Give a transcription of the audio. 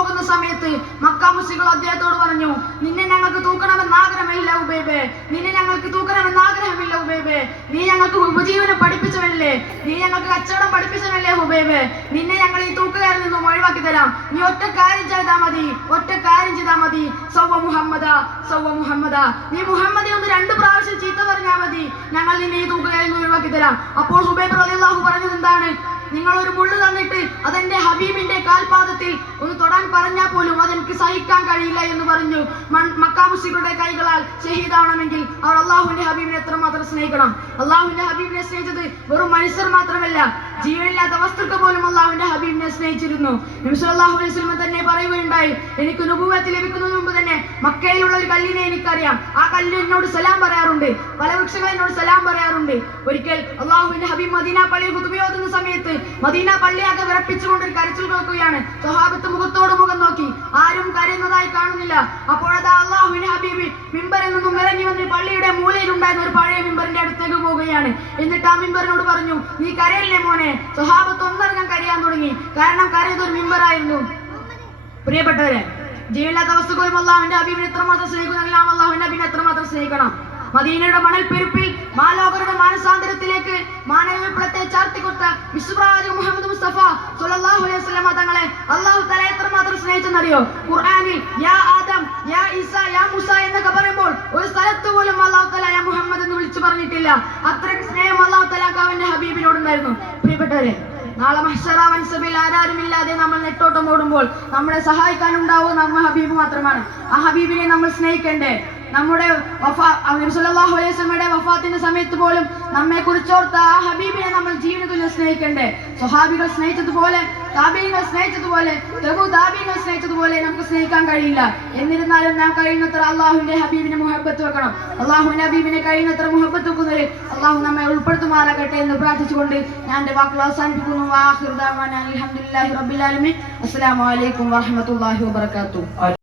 പോകുന്ന സമയത്ത് മക്ക മുശ്രിക്കുകൾ അദ്ദേഹത്തോട് പറഞ്ഞു, നിന്നെ ഞങ്ങൾക്ക് തൂക്കണമെന്ന് ആഗ്രഹമില്ല ഉബൈബേ, നിന്നെ ഞങ്ങൾക്ക് തൂക്കണമെന്ന് ആഗ്രഹമില്ല ഉബൈബേ, നീ ഞങ്ങൾക്ക് ഉപജീവനം പഠിപ്പിച്ചവല്ലേ, നീ ഞങ്ങൾക്ക് കച്ചവടം പഠിപ്പിച്ചവല്ലേ ഉബൈബേ, നിന്നെ ഞങ്ങൾ ഈ തൂക്കുകാരിൽ നിന്നും ഒഴിവാക്കി തരാം. നീ ഒറ്റ കാര്യം ചെയ്താൽ മതി, സൗവ മുഹമ്മദ, നീ മുഹമ്മദിനെ ഒന്ന് 2 പ്രാവശ്യം ചീത്ത പറഞ്ഞാൽ മതി, ഞങ്ങൾ നിന്നെ ഈ തൂക്കുകാരിൽ നിന്ന് ഒഴിവാക്കി തരാം. അപ്പോൾ ഹുബൈബ് റളിയല്ലാഹു പറഞ്ഞത് എന്താണ്? നിങ്ങൾ ഒരു മുള്ളു തന്നിട്ട് അതെന്റെ ഹബീബിന്റെ കാൽപാദത്തിൽ ഒന്ന് തൊടാൻ പറഞ്ഞാൽ പോലും അതെനിക്ക് സഹിക്കാൻ കഴിയില്ല എന്ന് പറഞ്ഞു. മക്ക മുശ്രിക്കുകളുടെ കൈകളാൽ ഷഹീദാവണമെങ്കിൽ അവർ അള്ളാഹുവിന്റെ ഹബീബിനെ എത്രമാത്രം സ്നേഹിക്കണം. അള്ളാഹുവിന്റെ ഹബീബിനെ സ്നേഹിച്ചത് വെറും മനുഷ്യർ മാത്രമല്ല, ജീവനില്ലാത്ത വസ്തുക്കൾ പോലും അള്ളാഹുവിന്റെ ഹബീബിനെ സ്നേഹിച്ചിരുന്നു. നബി സല്ലല്ലാഹു അലൈഹി വസല്ലം തന്നെ പറയുകയുണ്ടായി, എനിക്ക് നുബുവത്ത് ലഭിക്കുന്നതിന് മുമ്പ് തന്നെ മക്കയിലുള്ള ഒരു കല്ലിനെ എനിക്കറിയാം, ആ കല്ല് എന്നോട് സലാം പറയാറുണ്ട്, പല വൃക്ഷങ്ങൾ എന്നോട് സലാം പറയാറുണ്ട്. ഒരിക്കൽ അള്ളാഹുവിന്റെ ഹബീബ് മദീന പള്ളിയിൽ ഖുതുബ ഓതുന്ന സമയത്ത് മദീന പള്ളിയാകെ വിറപ്പിച്ചുകൊണ്ട് ഒരു കരച്ചിൽ കേൾക്കുകയാണ്. സ്വഹാബത്ത് മുഖത്തോട് മുഖം നോക്കി, ആരും കരയുന്നതായി കാണുന്നില്ല. അപ്പോഴതാ അള്ളാഹുവിന്റെ ഹബീബ് മിമ്പറിൽ നിന്നും ഇറങ്ങി വന്ന് പള്ളിയുടെ മൂലയിൽ ഉണ്ടായിരുന്ന ഒരു പഴയ മിമ്പറിന്റെ അടുത്തേക്ക് പോവുകയാണ്. എന്നിട്ട് ആ മിമ്പറിനോട് പറഞ്ഞു, നീ കരയല്ലേ മോനെ. സ്വഹാബത്ത് ഒന്നടങ്കം കരയാൻ തുടങ്ങി, കാരണം കരയത് ഒരു മിമ്പറായിരുന്നു. പ്രിയപ്പെട്ടവരെ, ജീവനില്ലാത്ത വസ്തുക്കളും അള്ളാഹുവിന്റെ ഹബീബിനെ എത്രമാത്രം സ്നേഹിക്കുന്നെങ്കിൽ നാം അള്ളാഹുവിന്റെ ഹബീബിനെ എത്രമാത്രം സ്നേഹിക്കണം. മദീനയുടെ മണൽപ്പെരുപ്പിൽ മാലോകരുടെ മാനസാന്തരത്തിലേക്ക് മാനവ വിപ്ലവത്തെ ചാർത്തിക്കൊടുത്ത വിശ്വപ്രവാചകൻ മുഹമ്മദ് മുസ്തഫ സ്വല്ലല്ലാഹു അലൈഹി വസല്ലം തങ്ങളെ അല്ലാഹു തആല എത്രമാത്രം സ്നേഹിച്ചെന്നറിയോ? ഖുർആനിൽ യാ ആദം, യാ ഈസ, യാ മൂസ എന്നൊക്കെ പറയുമ്പോൾ ഒരു സ്ഥലത്ത് പോലും അല്ലാഹു തആല യാ മുഹമ്മദ് എന്ന് വിളിച്ചു പറഞ്ഞിട്ടില്ല. അത്രയ്ക്ക് സ്നേഹം അല്ലാഹു തആലക്ക് അവന്റെ ഹബീബിനോടുണ്ടായിരുന്നു. പ്രിയപ്പെട്ടവരെ, നാളെ മഹ്ശറ വൻസബിൽ ആരാരുമില്ലാതെ നമ്മൾ നെട്ടോട്ടം ഓടുമ്പോൾ നമ്മളെ സഹായിക്കാനുണ്ടാവുക നമ്മുടെ ഹബീബ് മാത്രമാണ്. ആ ഹബീബിനെ നമ്മൾ സ്നേഹിക്കണ്ടേ? നമ്മുടെ നബി സല്ലല്ലാഹു അലൈഹി വസല്ലമയുടെ വഫാത്തിന്റെ സമയത്ത് പോലും നമ്മെ കുറിച്ചോർത്ത ആ ഹബീബിനെ നമ്മൾ ജീവനുതുല്യം സ്നേഹിക്കണ്ടേ? സ്വഹാബികൾ സ്നേഹിച്ചതുപോലെ, താബീങ്ങൾ സ്നേഹിച്ചതുപോലെ, താബീങ്ങൾ സ്നേഹിച്ചതുപോലെ നമുക്ക് സ്നേഹിക്കാൻ കഴിയില്ല. എന്നിരുന്നാലും നാം കഴിയുന്നത്ര അള്ളാഹുവിന്റെ ഹബീബിനെ മുഹബ്ബത്ത് വെക്കണം. അള്ളാഹുവിന്റെ ഹബീബിനെ കഴിയുന്നത്ര മുഹബ്ബത്ത് വെക്കുന്നതിൽ അള്ളാഹു നമ്മെ ഉൾപ്പെടുത്തുമാറാകട്ടെ എന്ന് പ്രാർത്ഥിച്ചുകൊണ്ട് ഞാൻ എന്റെ വാക്കുകൾ അവസാനിപ്പിക്കുന്നു. അൽഹംദുലില്ലാഹി റബ്ബിൽ ആലമീൻ. അസ്സലാമു അലൈക്കും വറഹ്മത്തുള്ളാഹി വബറകാതുഹു.